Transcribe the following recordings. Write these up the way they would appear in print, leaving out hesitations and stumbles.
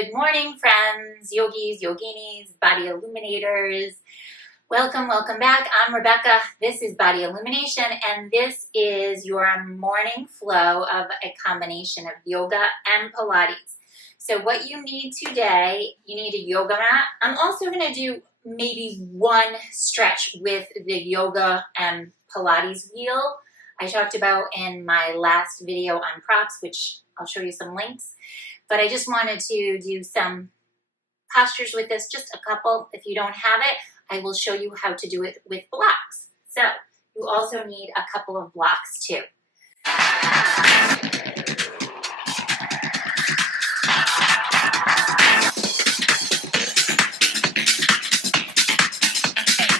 Good morning, friends, yogis, yoginis, body illuminators. Welcome back. I'm Rebecca. This is Body Illumination, and this is your morning flow of a combination of yoga and Pilates. So what you need today, you need a yoga mat. I'm also going to do maybe one stretch with the yoga and Pilates wheel I talked about in my last video on props, which I'll show you some links. But I just wanted to do some postures with this, just a couple. If you don't have it, I will show you how to do it with blocks. So you also need a couple of blocks too.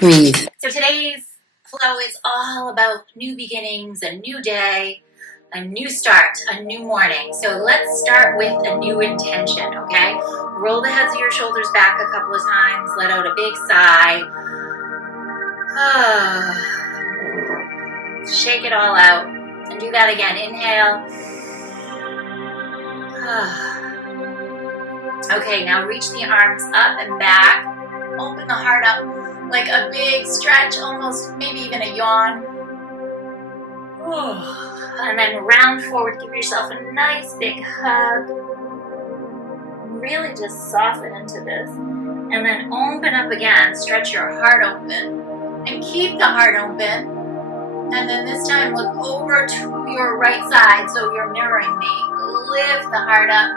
Breathe. So today's flow is all about new beginnings, a new day, a new start, a new morning. So let's start with a new intention, okay? Roll the heads of your shoulders back a couple of times. Let out a big sigh. Shake it all out. And do that again. Inhale. Okay, now reach the arms up and back. Open the heart up like a big stretch, almost maybe even a yawn. And then round forward, give yourself a nice big hug. Really just soften into this. And then open up again, stretch your heart open. And keep the heart open. And then this time look over to your right side, so you're mirroring me. Lift the heart up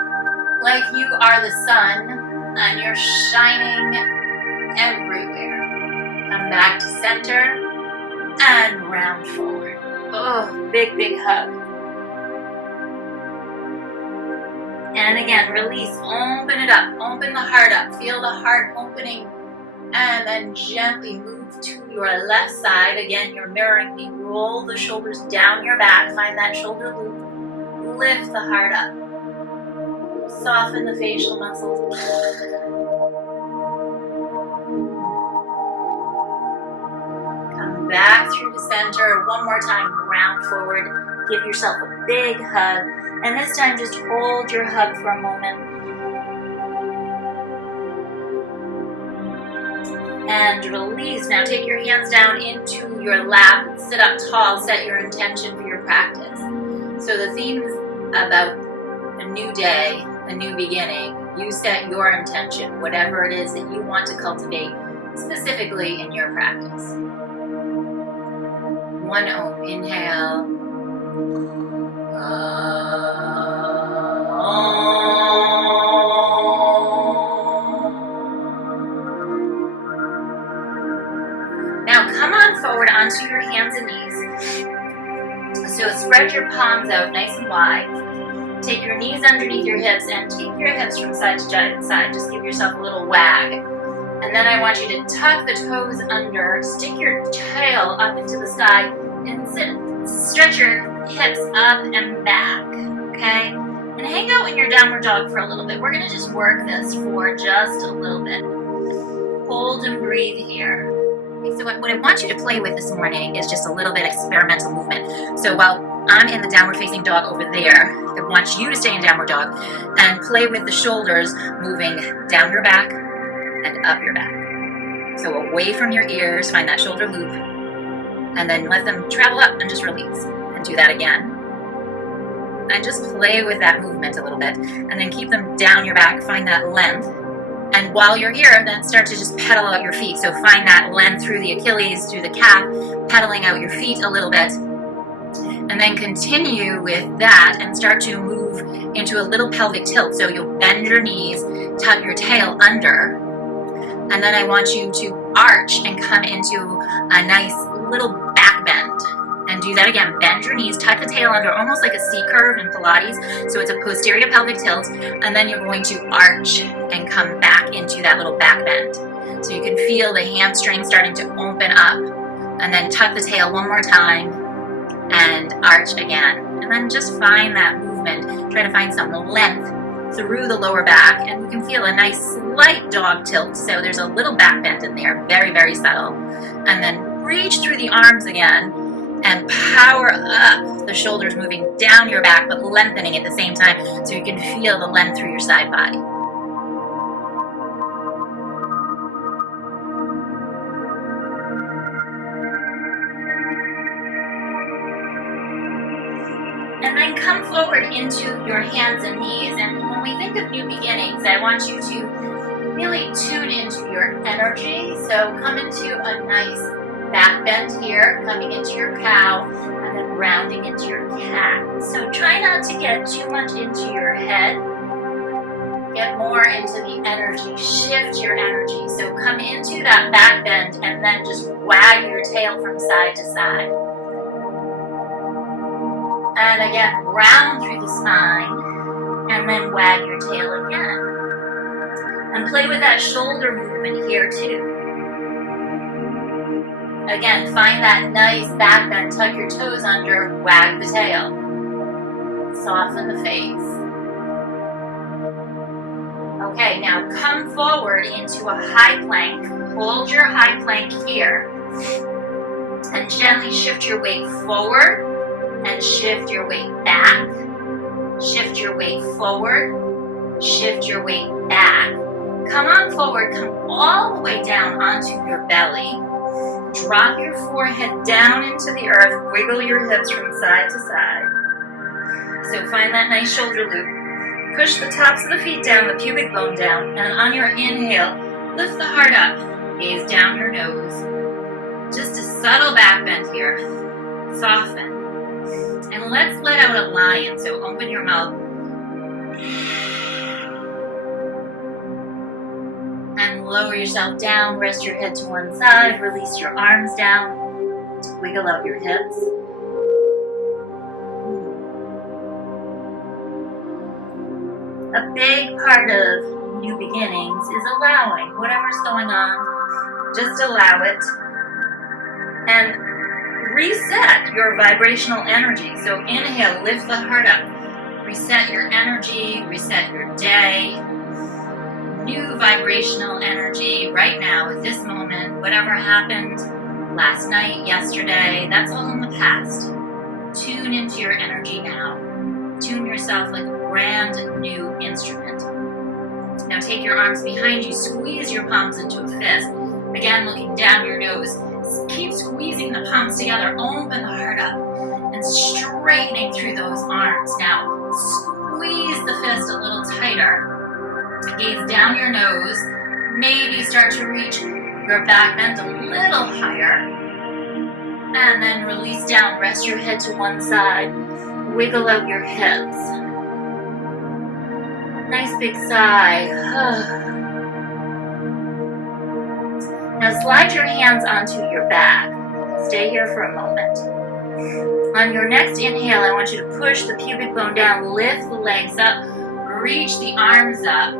like you are the sun, and you're shining everywhere. Come back to center, and round forward. Oh, big, big hug. And again, release, open it up, open the heart up, feel the heart opening, and then gently move to your left side. Again, you're mirroring me. Roll the shoulders down your back, find that shoulder loop, lift the heart up, soften the facial muscles. Come back through the center, one more time, round forward, give yourself a big hug, and this time just hold your hug for a moment. And release. Now take your hands down into your lap, sit up tall, set your intention for your practice. So the theme is about a new day, a new beginning. You set your intention, whatever it is that you want to cultivate specifically in your practice. One Om, inhale. Now come on forward onto your hands and knees. So spread your palms out nice and wide. Take your knees underneath your hips and take your hips from side to side. Just give yourself a little wag. And then I want you to tuck the toes under, stick your tail up into the sky, and stretch your hips up and back, okay? And hang out in your downward dog for a little bit. We're gonna just work this for just a little bit. Hold and breathe here. Okay, so what I want you to play with this morning is just a little bit of experimental movement. So while I'm in the downward facing dog over there, I want you to stay in downward dog and play with the shoulders moving down your back and up your back. So away from your ears, find that shoulder loop, and then let them travel up and just release. And do that again. And just play with that movement a little bit. And then keep them down your back, find that length. And while you're here, then start to just pedal out your feet. So find that length through the Achilles, through the calf, pedaling out your feet a little bit. And then continue with that and start to move into a little pelvic tilt. So you'll bend your knees, tuck your tail under, and then I want you to arch and come into a nice little back bend. And do that again. Bend your knees, tuck the tail under, almost like a C curve in Pilates. So it's a posterior pelvic tilt. And then you're going to arch and come back into that little back bend. So you can feel the hamstring starting to open up. And then tuck the tail one more time and arch again. And then just find that movement. Try to find some length through the lower back, and you can feel a nice slight dog tilt. So there's a little back bend in there, very, very subtle. And then reach through the arms again and power up the shoulders, moving down your back but lengthening at the same time, so you can feel the length through your side body. come forward into your hands and knees. And when we think of new beginnings, I want you to really tune into your energy. So come into a nice back bend here, coming into your cow, and then rounding into your cat. So try not to get too much into your head. Get more into the energy. Shift your energy. So come into that back bend and then just wag your tail from side to side. And again, round through the spine and then wag your tail again. And play with that shoulder movement here too. Again, find that nice back bend, tuck your toes under, wag the tail. Soften the face. Okay, now come forward into a high plank. Hold your high plank here. And gently shift your weight forward and shift your weight back. Shift your weight forward, shift your weight back. Come on forward, come all the way down onto your belly. Drop your forehead down into the earth, wiggle your hips from side to side. So find that nice shoulder loop. Push the tops of the feet down, the pubic bone down, and on your inhale, lift the heart up, gaze down your nose. Just a subtle back bend here. Soften. And let's let out a lion, so open your mouth. And lower yourself down, rest your head to one side, release your arms down, wiggle out your hips. A big part of new beginnings is allowing whatever's going on, just allow it. And reset your vibrational energy. So inhale, lift the heart up. Reset your energy, reset your day. New vibrational energy right now at this moment. Whatever happened last night, yesterday, that's all in the past. Tune into your energy now. Tune yourself like a brand new instrument. Now take your arms behind you, squeeze your palms into a fist. Again, looking down your nose. Keep squeezing the palms together, open the heart up, and straightening through those arms. Now, squeeze the fist a little tighter. Gaze down your nose. Maybe start to reach your back bend a little higher. And then release down, rest your head to one side. Wiggle out your hips. Nice big sigh. Now slide your hands onto your back. Stay here for a moment. On your next inhale, I want you to push the pubic bone down, lift the legs up, reach the arms up,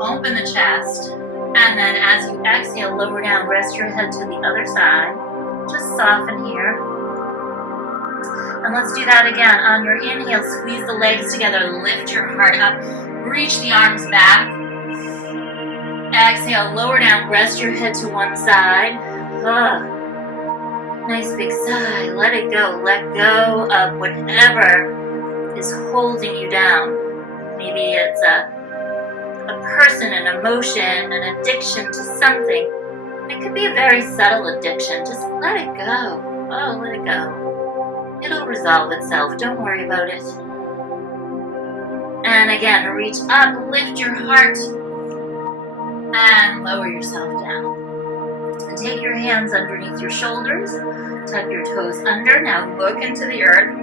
open the chest, and then as you exhale, lower down, rest your head to the other side. Just soften here. And let's do that again. On your inhale, squeeze the legs together, lift your heart up, reach the arms back. Exhale, lower down, rest your head to one side. Nice big sigh, let it go. Let go of whatever is holding you down. Maybe it's a person, an emotion, an addiction to something. It could be a very subtle addiction. Just let it go. Oh, let it go. It'll resolve itself. Don't worry about it. And again, reach up, lift your heart, and lower yourself down. And take your hands underneath your shoulders, tuck your toes under. Now look into the earth,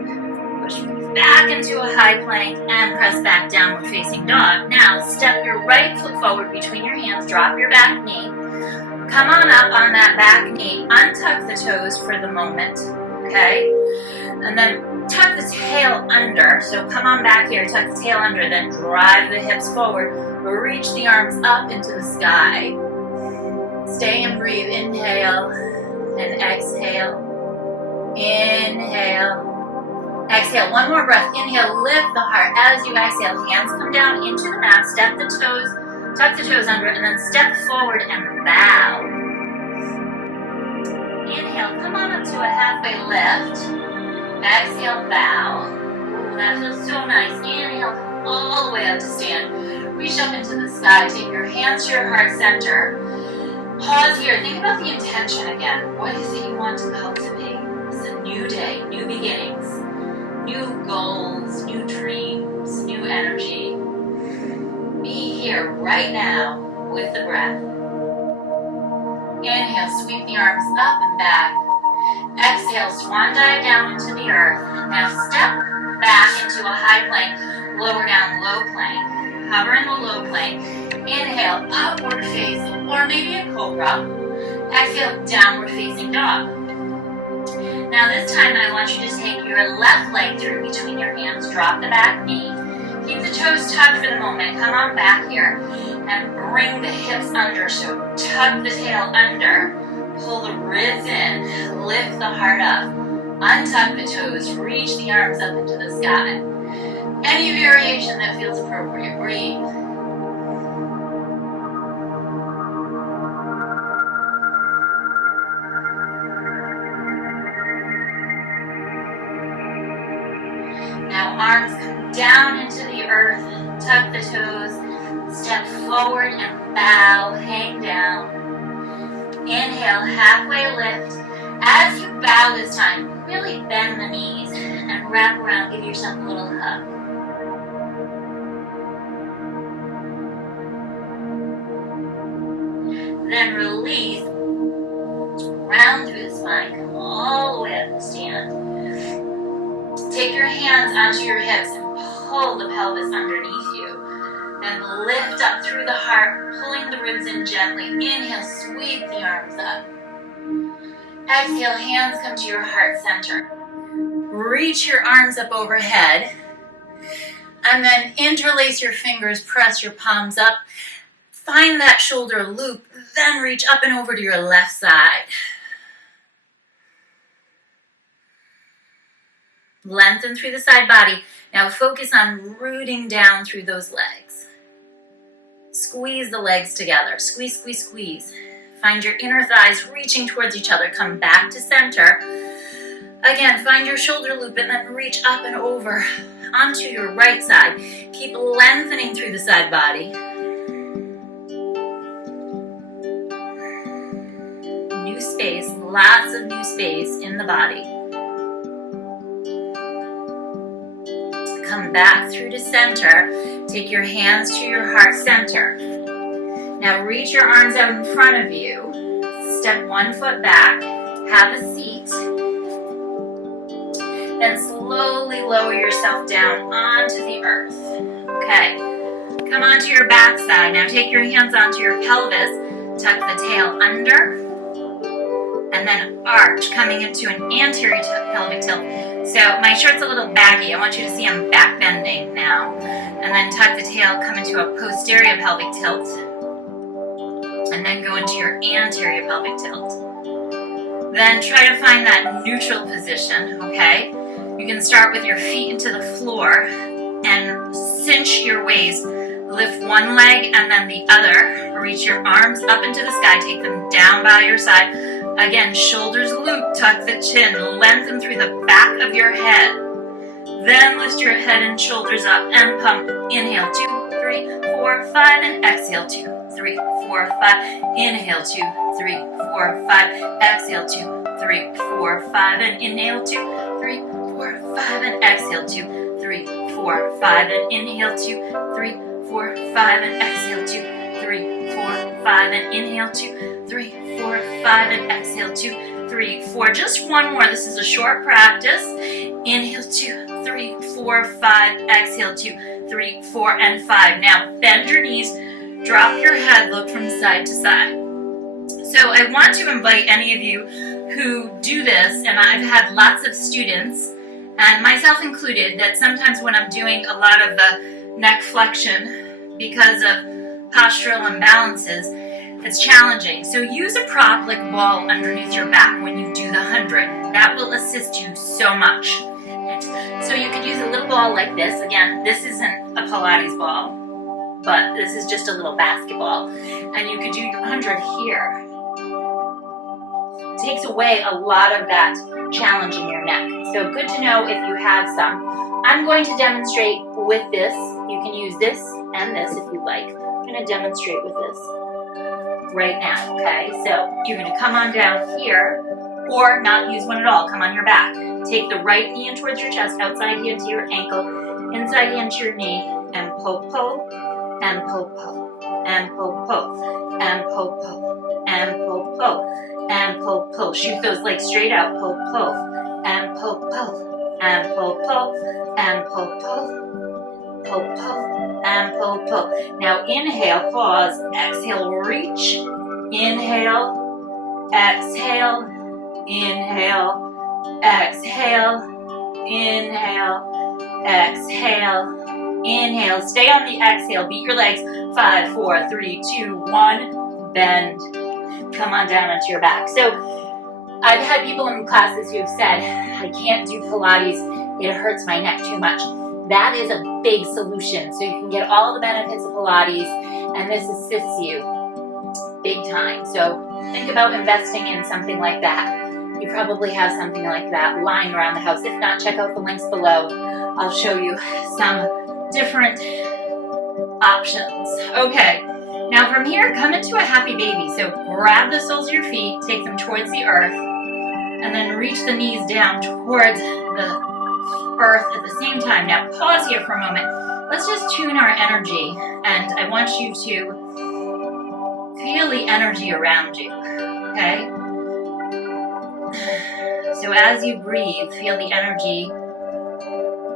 push back into a high plank, and press back downward facing dog. Now step your right foot forward between your hands, drop your back knee. Come on up on that back knee, untuck the toes for the moment, okay? And then tuck the tail under. So come on back here, tuck the tail under, then drive the hips forward. Reach the arms up into the sky. Stay and breathe. Inhale and exhale. Inhale. Exhale. One more breath. Inhale, lift the heart. As you exhale, hands come down into the mat. Step the toes, tuck the toes under, and then step forward and bow. Inhale, come on up to a halfway lift. Exhale, bow. Ooh, that feels so nice. Inhale, all the way up to stand. Reach up into the sky. Take your hands to your heart center. Pause here. Think about the intention again. What is it you want to cultivate? It's a new day, new beginnings, new goals, new dreams, new energy. Be here right now with the breath. Inhale, sweep the arms up and back. Exhale, swan dive down into the earth. Now step back into a high plank, lower down, low plank. Hover in the low plank. Inhale, upward facing, or maybe a cobra. Exhale, downward facing dog. Now this time I want you to take your left leg through between your hands. Drop the back knee. Keep the toes tucked for the moment. Come on back here and bring the hips under. So tug the tail under. Pull the ribs in. Lift the heart up. Untuck the toes. Reach the arms up into the sky. Any variation that feels appropriate. Breathe. Now arms come down into the earth, tuck the toes, step forward and bow, hang down. Inhale, halfway lift. As you bow this time, really bend the knees and wrap around, give yourself a little hug. Then release, round through the spine, come all the way up to stand. Take your hands onto your hips and pull the pelvis underneath you. Then lift up through the heart, pulling the ribs in gently. Inhale, sweep the arms up. Exhale, hands come to your heart center. Reach your arms up overhead. And then interlace your fingers, press your palms up. Find that shoulder loop, then reach up and over to your left side. Lengthen through the side body. Now focus on rooting down through those legs. Squeeze the legs together. Squeeze, squeeze, squeeze. Find your inner thighs reaching towards each other. Come back to center. Again, find your shoulder loop and then reach up and over onto your right side. Keep lengthening through the side body. New space, lots of new space in the body. Come back through to center. Take your hands to your heart center. Now reach your arms out in front of you. Step one foot back. Have a seat. Then slowly lower yourself down onto the earth. Okay. Come onto your back side. Now take your hands onto your pelvis. Tuck the tail under. And then arch, coming into an anterior pelvic tilt. So my shirt's a little baggy. I want you to see I'm back bending now. And then tuck the tail, come into a posterior pelvic tilt. And then go into your anterior pelvic tilt. Then try to find that neutral position, okay? You can start with your feet into the floor and cinch your waist. Lift one leg and then the other. Reach your arms up into the sky. Take them down by your side. Again, shoulders loop, tuck the chin, lengthen through the back of your head. Then lift your head and shoulders up and pump. Inhale, 2, 3, 4, 5, and exhale, 2, 3, 4, 5. Inhale, 2, 3, 4, 5. Exhale, 2, 3, 4, 5, and inhale, 2, 3, 4, 5, and exhale, 2, 3, 4, 5, and inhale, 2, 3, 4, 5, and exhale, 2, 3, 4, 5, and inhale, 2, 3, 4, 5, and exhale, 2, 3, 4. Just one more. This is a short practice. Inhale, 2, 3, 4, 5. Exhale, 2, 3, 4, and 5. Now bend your knees, drop your head, look from side to side. So I want to invite any of you who do this, and I've had lots of students, and myself included, that sometimes when I'm doing a lot of the neck flexion because of postural imbalances, it's challenging. So use a prop like a ball underneath your back when you do the 100. That will assist you so much. So you could use a little ball like this. Again, this isn't a Pilates ball, but this is just a little basketball. And you could do your 100 here. It takes away a lot of that challenge in your neck. So good to know if you have some. I'm going to demonstrate with this. You can use this and this if you'd like. I'm going to demonstrate with this right now, okay? So you're going to come on down here, or not use one at all. Come on your back. Take the right knee in towards your chest, outside hand to your ankle, inside hand to your knee, and po-po, and po-po, and po-po, and po-po, and po-po, and po-po. Shoot those legs straight out. Po-po, and po-po, and po-po, and po-po, po-po, and po-po. Now inhale, pause, exhale, reach. Inhale, exhale, inhale, exhale, inhale, exhale, inhale. Stay on the exhale. Beat your legs. 5, 4, 3, 2, 1. Bend. Come on down onto your back. So I've had people in classes who have said, I can't do Pilates. It hurts my neck too much. That is a big solution. So you can get all the benefits of Pilates, and this assists you big time. So think about investing in something like that. You probably have something like that lying around the house. If not, check out the links below. I'll show you some different options. Okay, now from here, come into a happy baby. So grab the soles of your feet, take them towards the earth, and then reach the knees down towards the earth at the same time. Now pause here for a moment. Let's just tune our energy, and I want you to feel the energy around you, okay? So as you breathe, feel the energy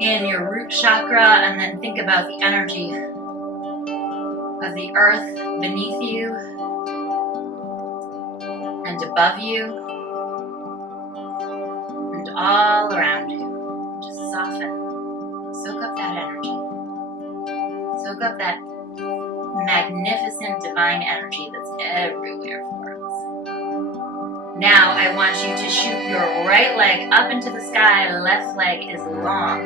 in your root chakra, and then think about the energy of the earth beneath you and above you and all around you. Just soften. Soak up that energy. Soak up that magnificent divine energy that's everywhere for us. Now I want you to shoot your right leg up into the sky. Left leg is long.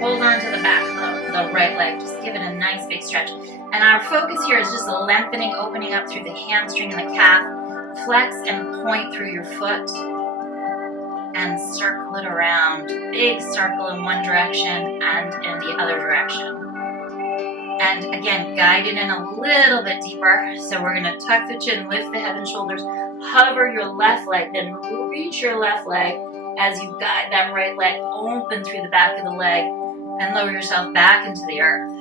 Hold on to the back of the right leg. Just give it a nice big stretch. And our focus here is just lengthening, opening up through the hamstring and the calf. Flex and point through your foot and circle it around. Big circle in one direction and in the other direction. And again, guide it in a little bit deeper. So we're going to tuck the chin, lift the head and shoulders, hover your left leg, then reach your left leg as you guide that right leg open through the back of the leg and lower yourself back into the earth.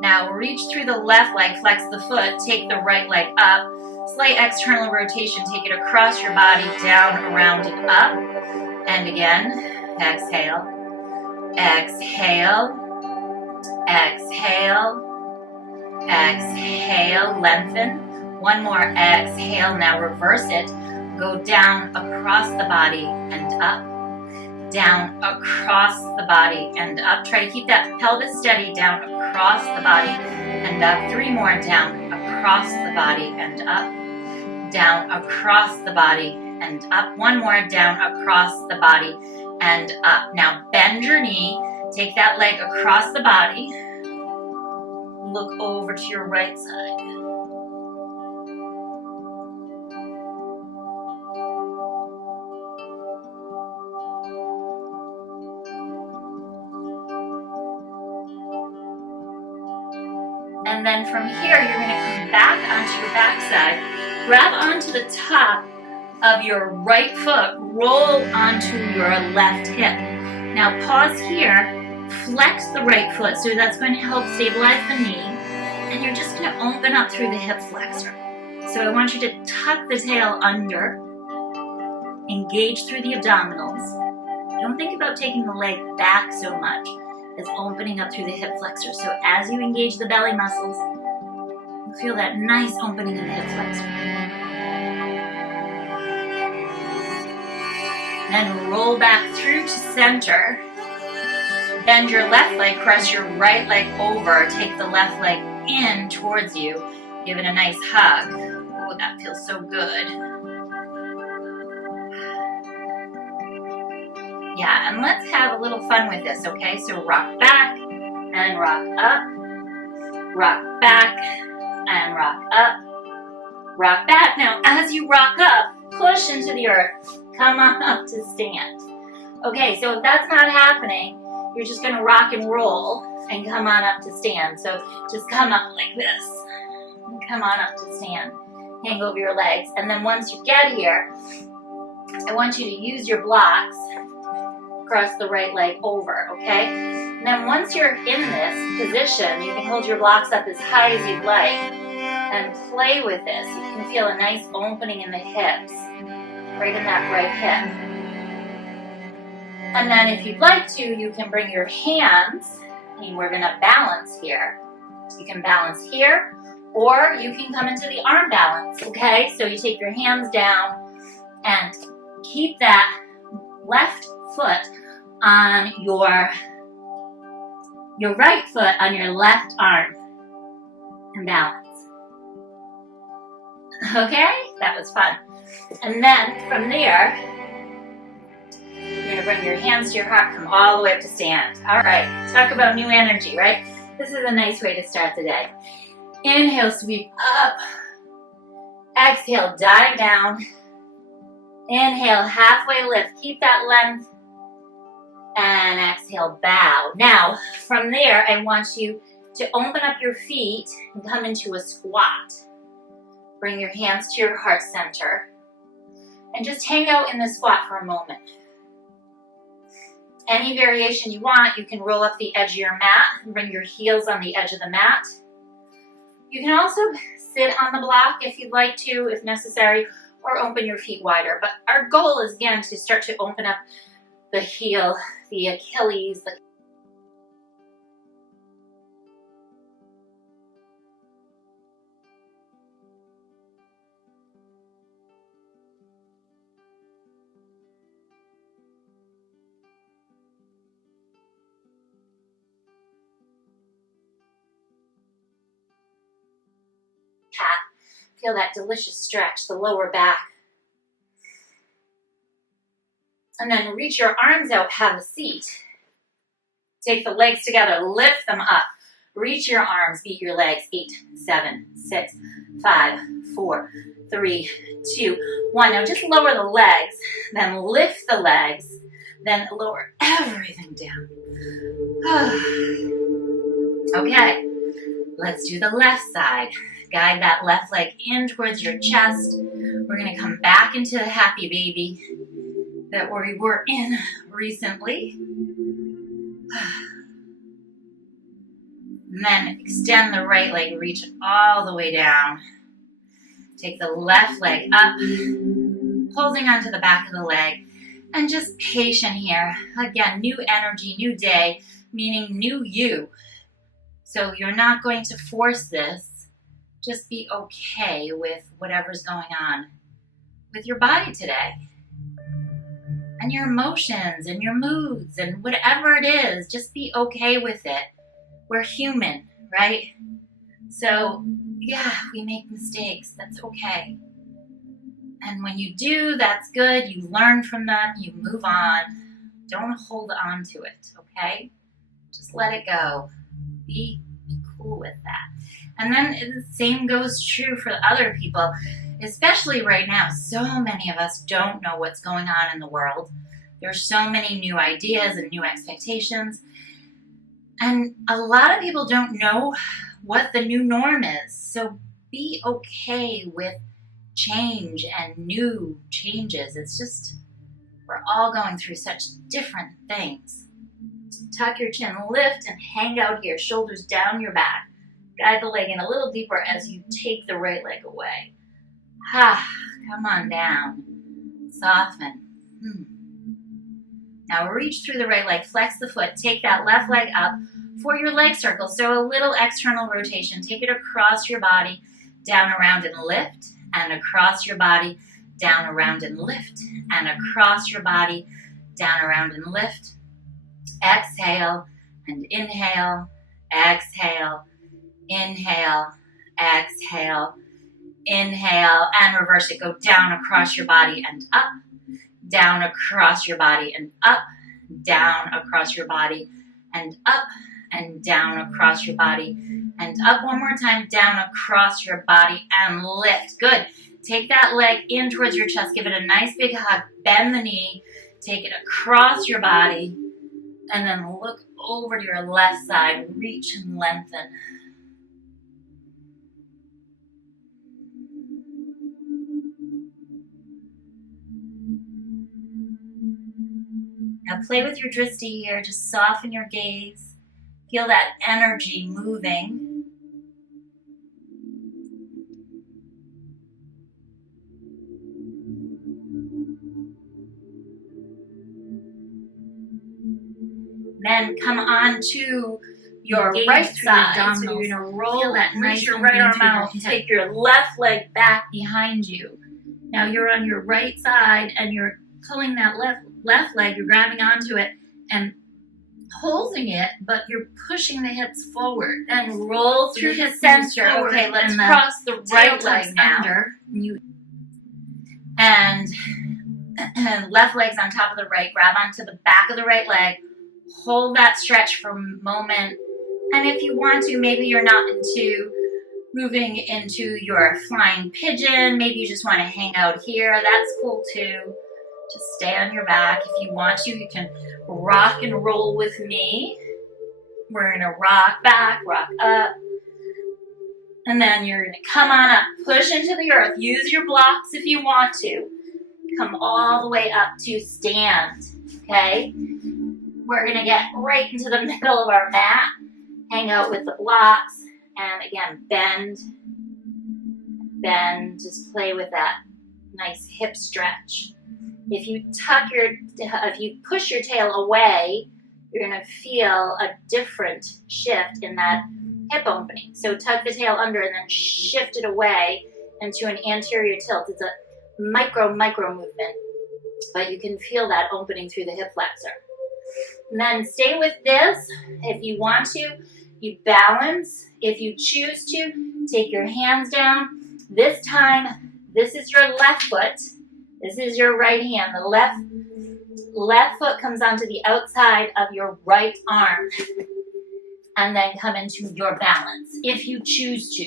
Now reach through the left leg, flex the foot, take the right leg up, slight external rotation, take it across your body, down, around, and up. And again, exhale, exhale, exhale, exhale, lengthen. One more, exhale. Now reverse it. Go down across the body and up. Down across the body and up. Try to keep that pelvis steady. Down across the body and up. 3 more, down across the body and up. Down across the body and up. 1 more, down across the body and up. Now bend your knee. Take that leg across the body. Look over to your right side. And then from here, you're going to come back onto your backside. Grab onto the top of your right foot. Roll onto your left hip. Now pause here. Flex the right foot, so that's going to help stabilize the knee, and you're just going to open up through the hip flexor. So I want you to tuck the tail under, engage through the abdominals. Don't think about taking the leg back so much as opening up through the hip flexor. So as you engage the belly muscles, you feel that nice opening in the hip flexor. Then roll back through to center. Bend your left leg, press your right leg over, take the left leg in towards you, give it a nice hug. Oh, that feels so good. Yeah, and let's have a little fun with this, okay? So rock back and rock up, rock back and rock up, rock back. Now, as you rock up, push into the earth, come on up to stand. Okay, so if that's not happening, you're just going to rock and roll and come on up to stand. So just come up like this and come on up to stand. hang over your legs. And then once you get here, I want you to use your blocks, cross the right leg over, okay? And then once you're in this position, you can hold your blocks up as high as you'd like and play with this. You can feel a nice opening in the hips, right in that right hip. And then if you'd like to, you can bring your hands, and we're gonna balance here. You can balance here, or you can come into the arm balance, okay? So you take your hands down and keep that left foot on your right foot on your left arm and balance. Okay, that was fun. And then from there, you're gonna bring your hands to your heart, come all the way up to stand. All right, talk about new energy, right? This is a nice way to start the day. Inhale, sweep up. Exhale, dive down. Inhale, halfway lift. Keep that length. And exhale, bow. Now, from there, I want you to open up your feet and come into a squat. Bring your hands to your heart center. And just hang out in the squat for a moment. Any variation you want, you can roll up the edge of your mat and bring your heels on the edge of the mat. You can also sit on the block if you'd like to, if necessary, or open your feet wider. But our goal is, again, to start to open up the heel, the Achilles, the calf. Feel that delicious stretch, the lower back. And then reach your arms out, have a seat. Take the legs together, lift them up. Reach your arms, beat your legs. 8, 7, 6, 5, 4, 3, 2, 1. Now just lower the legs, then lift the legs, then lower everything down. Okay, let's do the left side. Guide that left leg in towards your chest. We're gonna come back into the happy baby that we were in recently. And then extend the right leg, reach it all the way down. Take the left leg up, holding onto the back of the leg, and just patient here. Again, new energy, new day, meaning new you. So you're not going to force this. Just be okay with whatever's going on with your body today. And your emotions and your moods and whatever it is, just be okay with it. We're human, right? So, yeah, we make mistakes. That's okay. And when you do, that's good. You learn from them. You move on. Don't hold on to it, okay? Just let it go. Be cool with that. And then the same goes true for other people, especially right now. So many of us don't know what's going on in the world. There's so many new ideas and new expectations. And a lot of people don't know what the new norm is. So be okay with change and new changes. It's just, we're all going through such different things. Tuck your chin, lift, and hang out here. Shoulders down your back. Guide the leg in a little deeper as you take the right leg away. Come on down. Soften. Now reach through the right leg, flex the foot, take that left leg up for your leg circle. So a little external rotation. Take it across your body, down, around, and lift, and across your body, down, around, and lift, and across your body, down, around, and lift. Exhale and inhale, exhale, inhale, exhale, inhale, and reverse it. Go down across your body and up, down across your body and up, down across your body and up, and down across your body and up. One more time, down across your body and lift. Good. Take that leg in towards your chest. Give it a nice big hug. Bend the knee. Take it across your body and then look over to your left side. Reach and lengthen. play with your drishti here. Just soften your gaze. Feel that energy moving. Then come on to your right side. So you're going to roll that, reach your right arm out, take your left leg back behind you. Now you're on your right side and you're pulling that left leg, you're grabbing onto it and holding it, but you're pushing the hips forward. And roll through the center. Okay, let's cross the right leg now. And left leg's on top of the right. Grab onto the back of the right leg. Hold that stretch for a moment. And if you want to, maybe you're not into moving into your flying pigeon. Maybe you just want to hang out here. That's cool too. Just stay on your back. If you want to, you can rock and roll with me. We're going to rock back, rock up. And then you're going to come on up. Push into the earth. Use your blocks if you want to. Come all the way up to stand. Okay? We're going to get right into the middle of our mat. Hang out with the blocks. And again, bend. Bend. Just play with that nice hip stretch. If you push your tail away, you're going to feel a different shift in that hip opening. So tuck the tail under and then shift it away into an anterior tilt. It's a micro movement, but you can feel that opening through the hip flexor. And then stay with this. If you want to, you balance. If you choose to, take your hands down. This time, this is your left foot. This is your right hand. The left foot comes onto the outside of your right arm. And then come into your balance, if you choose to.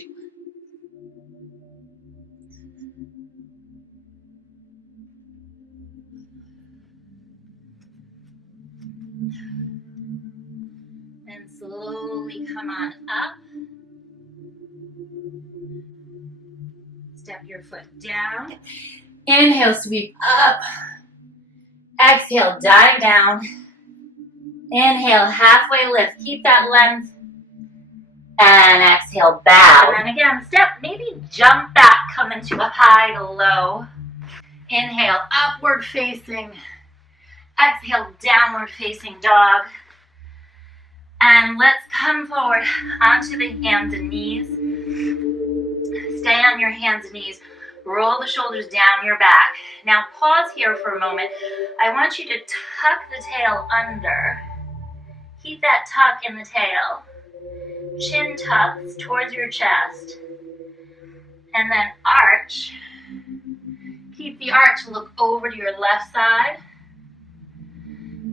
And slowly come on up. Step your foot down. Inhale, sweep up. Exhale, dive down. Inhale, halfway lift. Keep that length. And exhale, bow. And then again, step, maybe jump back, come into a high to low. Inhale, upward facing. Exhale, downward facing dog. And let's come forward onto the hands and knees. Stay on your hands and knees. Roll the shoulders down your back. Now pause here for a moment. I want you to tuck the tail under. Keep that tuck in the tail. Chin tucks towards your chest. And then arch. Keep the arch, look over to your left side.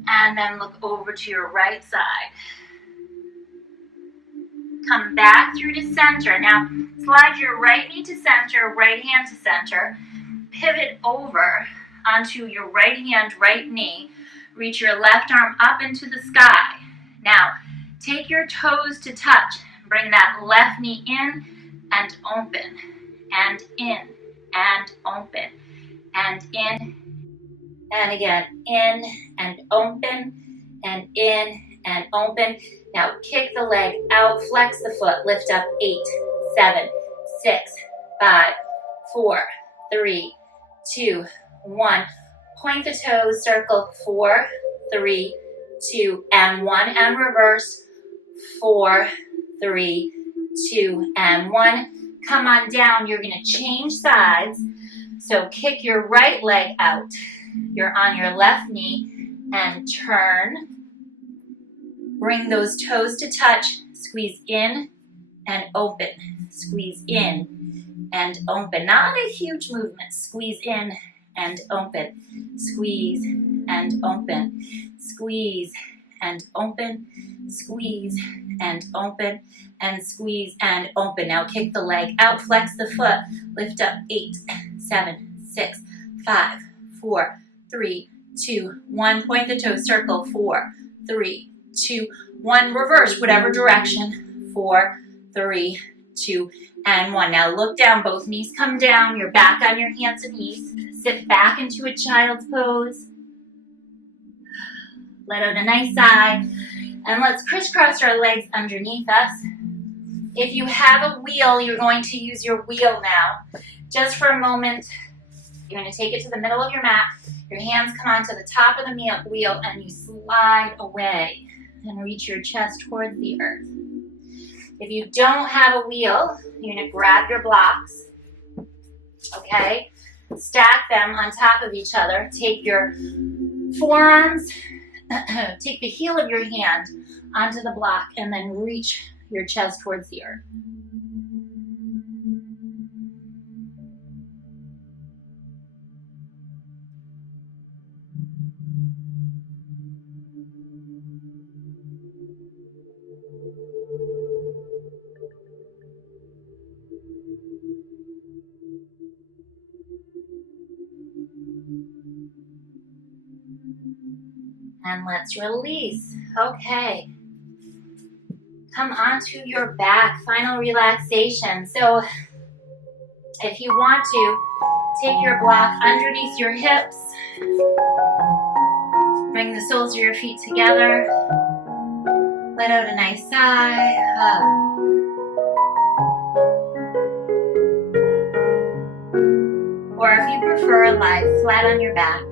And then look over to your right side. Come back through to center. Now, slide your right knee to center, right hand to center. Pivot over onto your right hand, right knee. Reach your left arm up into the sky. Now, take your toes to touch. Bring that left knee in and open. And in and open. And in. And again, in and open. And in and open. Now kick the leg out, flex the foot, lift up 8, 7, 6, 5, 4, 3, 2, 1. Point the toes, circle 4, 3, 2, and 1, and reverse 4, 3, 2, and 1. Come on down, you're gonna change sides. So kick your right leg out. You're on your left knee and turn. Bring those toes to touch. Squeeze in and open. Squeeze in and open. Not a huge movement. Squeeze in and open. Squeeze and open. Squeeze and open. Squeeze and open. And squeeze and open. Now kick the leg out. Flex the foot. Lift up 8, 7, 6, 5, 4, 3, 2, 1. Point the toes. Circle 4, 3, 2, 1. Reverse, whatever direction. 4, 3, 2, and 1. Now look down. Both knees come down. You're back on your hands and knees. Sit back into a child's pose. Let out a nice sigh. And let's crisscross our legs underneath us. If you have a wheel, you're going to use your wheel now. Just for a moment, you're going to take it to the middle of your mat. Your hands come onto the top of the wheel and you slide away and reach your chest towards the earth. If you don't have a wheel, you're going to grab your blocks, okay? Stack them on top of each other. Take your forearms, take the heel of your hand onto the block and then reach your chest towards the earth. And let's release. Okay. Come onto your back. Final relaxation. So if you want to, take your block underneath your hips. Bring the soles of your feet together. Let out a nice sigh. Or if you prefer, lie flat on your back.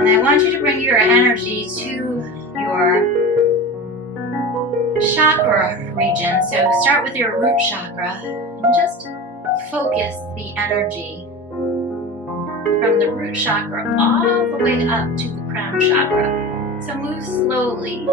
And I want you to bring your energy to your chakra region. So start with your root chakra and just focus the energy from the root chakra all the way up to the crown chakra. So move slowly.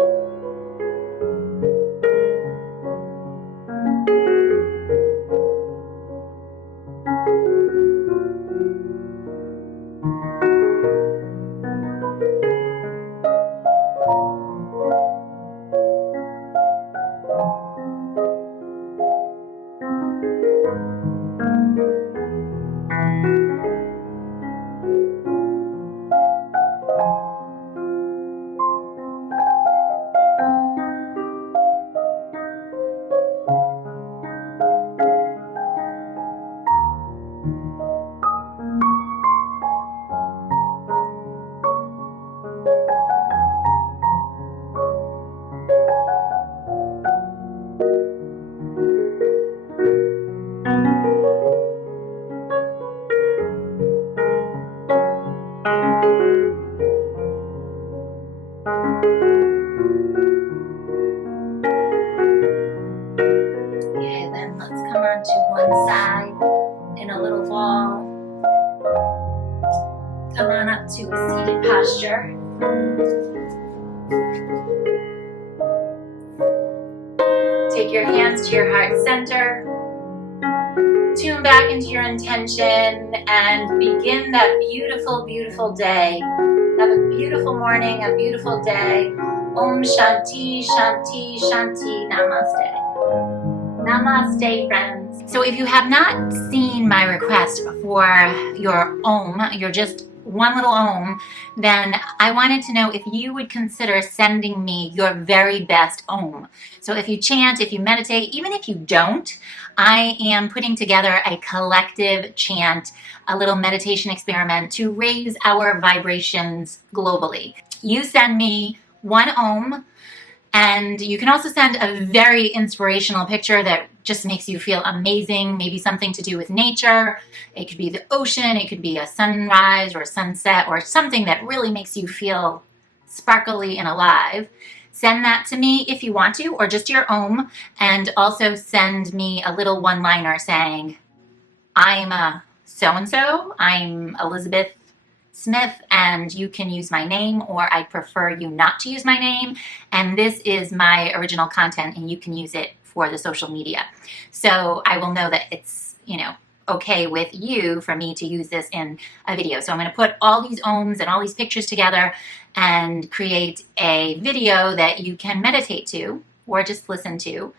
To one side in a little ball. Come on up to a seated posture. Take your hands to your heart center. Tune back into your intention and begin that beautiful, beautiful day. Have a beautiful morning, a beautiful day. Om Shanti, Shanti, Shanti, Namaste. Namaste, friends. So if you have not seen my request for your Om, your just one little Om, then I wanted to know if you would consider sending me your very best Om. So if you chant, if you meditate, even if you don't, I am putting together a collective chant, a little meditation experiment to raise our vibrations globally. You send me one Om, and you can also send a very inspirational picture that just makes you feel amazing, maybe something to do with nature. It could be the ocean, it could be a sunrise or a sunset or something that really makes you feel sparkly and alive. Send that to me if you want to, or just your Om, and also send me a little one-liner saying, I'm a so-and-so, I'm Elizabeth Smith, and you can use my name, or I prefer you not to use my name, and this is my original content and you can use it for the social media. So I will know that it's, okay with you for me to use this in a video. So I'm going to put all these Oms and all these pictures together and create a video that you can meditate to or just listen to,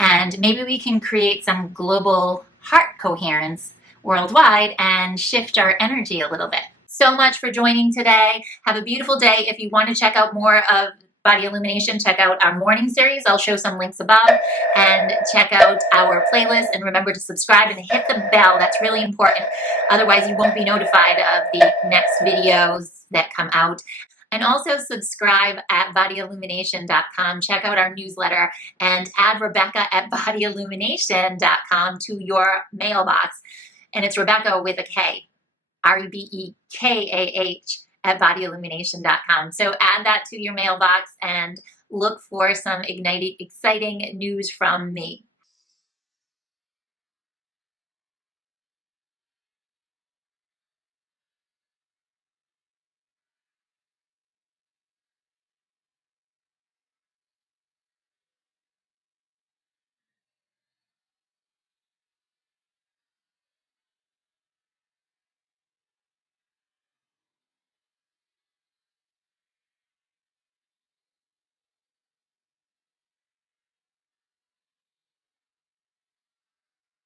and maybe we can create some global heart coherence worldwide and shift our energy a little bit. So much for joining today. Have a beautiful day. If you want to check out more of Body Illumination, check out our morning series. I'll show some links above, and check out our playlist, and remember to subscribe and hit the bell. That's really important. Otherwise you won't be notified of the next videos that come out. And also subscribe at bodyillumination.com. Check out our newsletter and add Rebecca at bodyillumination.com to your mailbox. And it's Rebecca with a K, REBEKAH at bodyillumination.com. So add that to your mailbox and look for some exciting news from me.